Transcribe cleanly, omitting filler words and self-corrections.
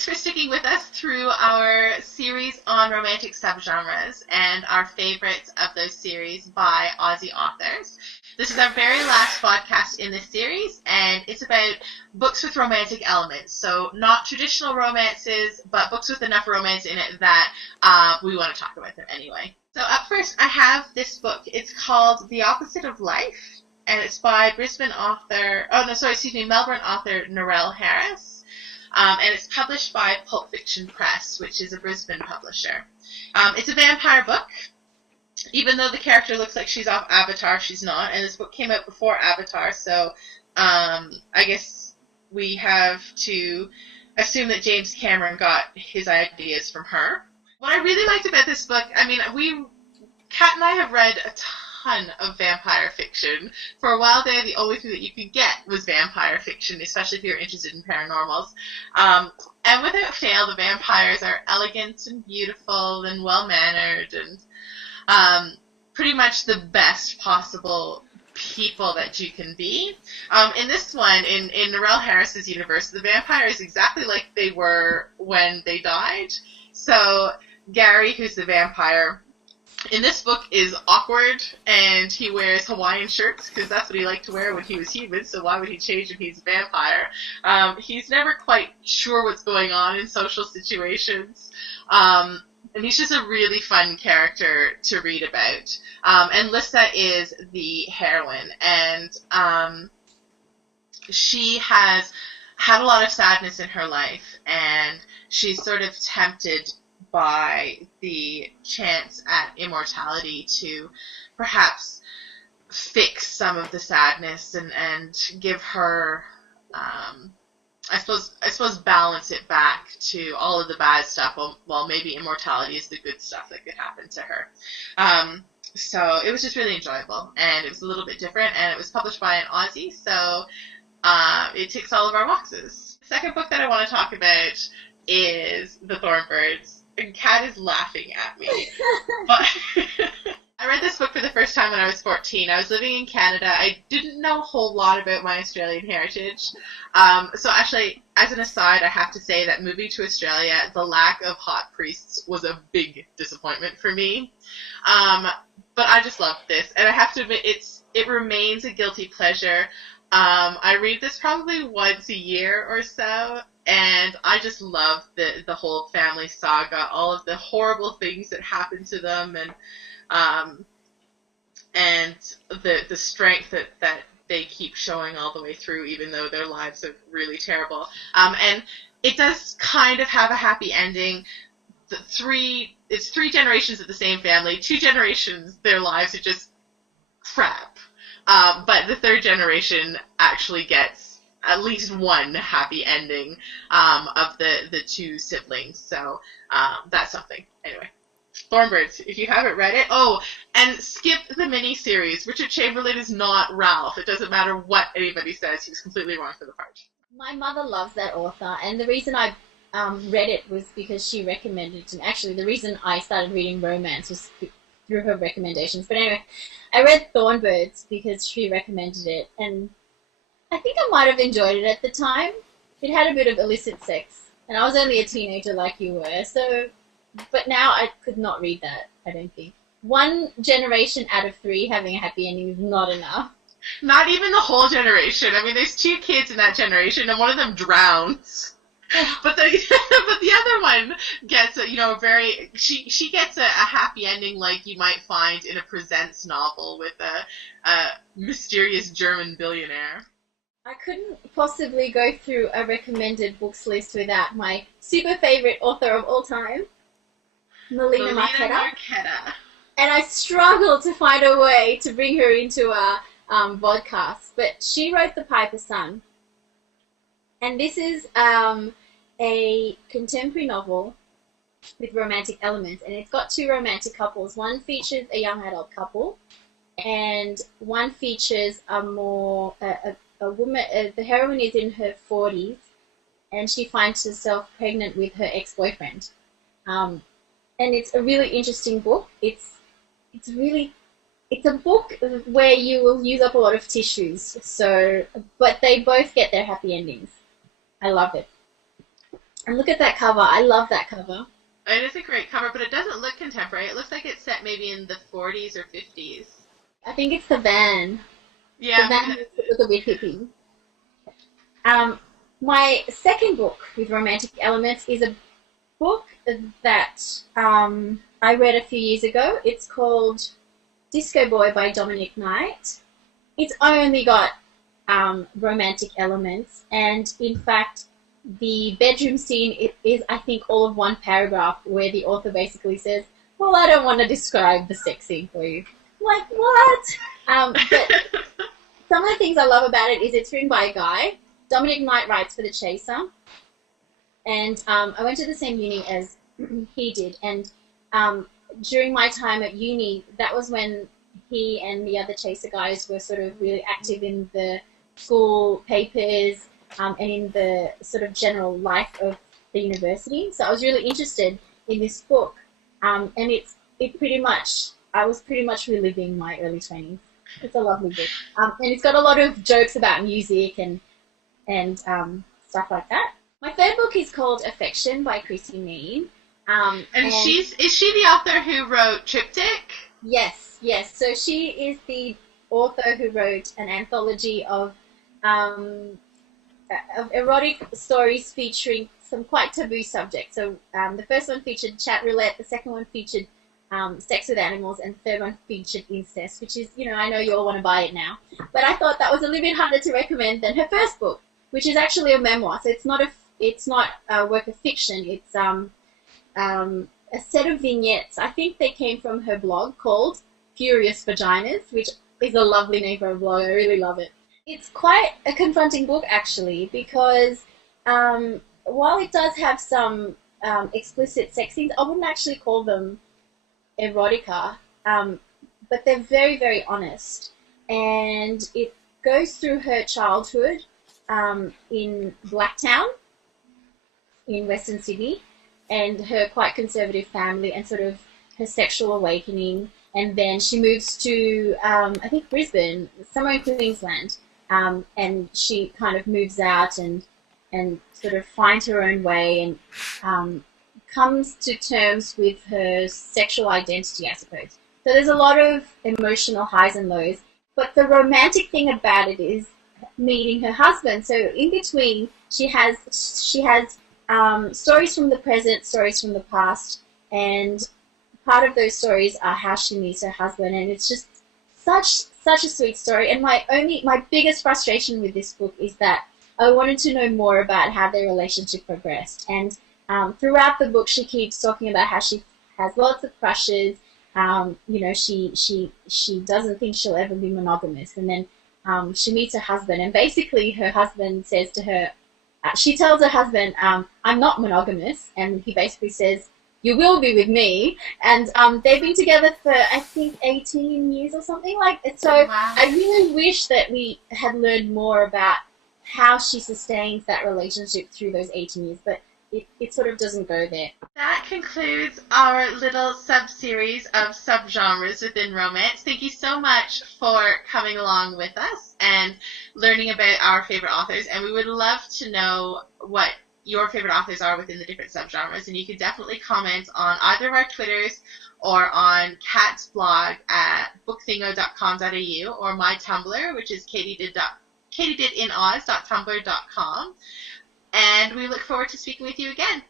thanks for sticking with us through our series on romantic subgenres and our favorites of those series by Aussie authors. This is our very last podcast in this series, and it's about books with romantic elements. So not traditional romances, but books with enough romance in it that we want to talk about them anyway. So up first, I have this book. It's called The Opposite of Life, and it's by Melbourne author Narelle Harris. And it's published by Pulp Fiction Press, which is a Brisbane publisher. It's a vampire book. Even though the character looks like she's off Avatar, she's not. And this book came out before Avatar, so I guess we have to assume that James Cameron got his ideas from her. What I really liked about this book, I mean, Kat and I have read a ton of vampire fiction. For a while there, the only thing that you could get was vampire fiction, especially if you're interested in paranormals. And without fail, the vampires are elegant and beautiful and well-mannered and pretty much the best possible people that you can be. In this one, in Narelle Harris's universe, the vampire is exactly like they were when they died. So Gary, who's the vampire, in this book is awkward, and he wears Hawaiian shirts because that's what he liked to wear when he was human, so why would he change if he's a vampire? He's never quite sure what's going on in social situations, and he's just a really fun character to read about. And Lissa is the heroine, and she has had a lot of sadness in her life, and she's sort of tempted by the chance at immortality to perhaps fix some of the sadness and give her, I suppose balance it back to all of the bad stuff, while maybe immortality is the good stuff that could happen to her. So it was just really enjoyable, and it was a little bit different, and it was published by an Aussie, so it ticks all of our boxes. The second book that I want to talk about is The Thornbirds. And Kat is laughing at me. But I read this book for the first time when I was 14. I was living in Canada. I didn't know a whole lot about my Australian heritage. So actually, as an aside, I have to say that moving to Australia, the lack of hot priests was a big disappointment for me. But I just loved this. And I have to admit, it remains a guilty pleasure. I read this probably once a year or so. And I just love the whole family saga, all of the horrible things that happen to them, and the strength that they keep showing all the way through, even though their lives are really terrible. And it does kind of have a happy ending. It's 3 generations of the same family. 2 generations, their lives are just crap. But the 3rd generation actually gets at least one happy ending of the 2 siblings. So that's something. Anyway, Thornbirds, if you haven't read it. Oh, and skip the mini-series. Richard Chamberlain is not Ralph. It doesn't matter what anybody says. He was completely wrong for the part. My mother loves that author, and the reason I read it was because she recommended it. And actually, the reason I started reading romance was through her recommendations. But anyway, I read Thornbirds because she recommended it, and I think I might have enjoyed it at the time. It had a bit of illicit sex, and I was only a teenager like you were, so, but now I could not read that, I don't think. 1 generation out of 3 having a happy ending is not enough. Not even the whole generation. I mean, there's 2 kids in that generation, and one of them drowns. But the other one gets she gets a happy ending like you might find in a Presents novel with a mysterious German billionaire. I couldn't possibly go through a recommended books list without my super favorite author of all time, Melina Marchetta. And I struggled to find a way to bring her into a podcast, but she wrote The Piper's Son. And this is a contemporary novel with romantic elements, and it's got 2 romantic couples. One features a young adult couple, and one features a more a woman. The heroine is in her 40s, and she finds herself pregnant with her ex-boyfriend. And it's a really interesting book. It's a book where you will use up a lot of tissues. So, but they both get their happy endings. I love it. And look at that cover. I love that cover. It is a great cover, but it doesn't look contemporary. It looks like it's set maybe in the 40s or 50s. I think it's the van. Yeah. The van with a bit hippie. My second book with romantic elements is a book that I read a few years ago. It's called Disco Boy by Dominic Knight. It's only got romantic elements, and in fact, the bedroom scene is, I think, all of one paragraph where the author basically says, well, I don't want to describe the sex scene for you. I'm like, what? But some of the things I love about it is it's written by a guy. Dominic Knight writes for The Chaser, and I went to the same uni as he did, and during my time at uni, that was when he and the other Chaser guys were sort of really active in the school papers and in the sort of general life of the university. So I was really interested in this book, and I was pretty much reliving my early 20s. It's a lovely book, and it's got a lot of jokes about music and stuff like that. My third book is called Affection by Chrissy Mean. And is she the author who wrote Triptych? Yes. So she is the author who wrote an anthology of erotic stories featuring some quite taboo subjects. So the first one featured chat roulette, the second one featured sex with animals, and the third one featured incest, which is, I know you all want to buy it now. But I thought that was a little bit harder to recommend than her first book, which is actually a memoir. So it's not a work of fiction. It's a set of vignettes. I think they came from her blog called Furious Vaginas, which is a lovely name for a blog. I really love it. It's quite a confronting book, actually, because while it does have some explicit sex scenes, I wouldn't actually call them erotica, but they're very, very honest. And it goes through her childhood in Blacktown in Western Sydney, and her quite conservative family, and sort of her sexual awakening. And then she moves to, I think, Brisbane, somewhere in Queensland, and she kind of moves out and sort of finds her own way and comes to terms with her sexual identity, I suppose. So there's a lot of emotional highs and lows. But the romantic thing about it is meeting her husband. So in between, she has stories from the present, stories from the past, and part of those stories are how she meets her husband, and it's just such a sweet story. And my biggest frustration with this book is that I wanted to know more about how their relationship progressed. And throughout the book, she keeps talking about how she has lots of crushes. She doesn't think she'll ever be monogamous, and then she meets her husband, and basically her husband says to her, she tells her husband, I'm not monogamous, and he basically says, you will be with me. And they've been together for, I think, 18 years or something like that. So wow. I really wish that we had learned more about how she sustains that relationship through those 18 years, but it sort of doesn't go there. That concludes our little sub-series of subgenres within romance. Thank you so much for coming along with us and learning about our favorite authors. And we would love to know what your favorite authors are within the different subgenres. And you can definitely comment on either of our Twitters or on Kat's blog at bookthingo.com.au or my Tumblr, which is katiedidinoz.tumblr.com. And we look forward to speaking with you again.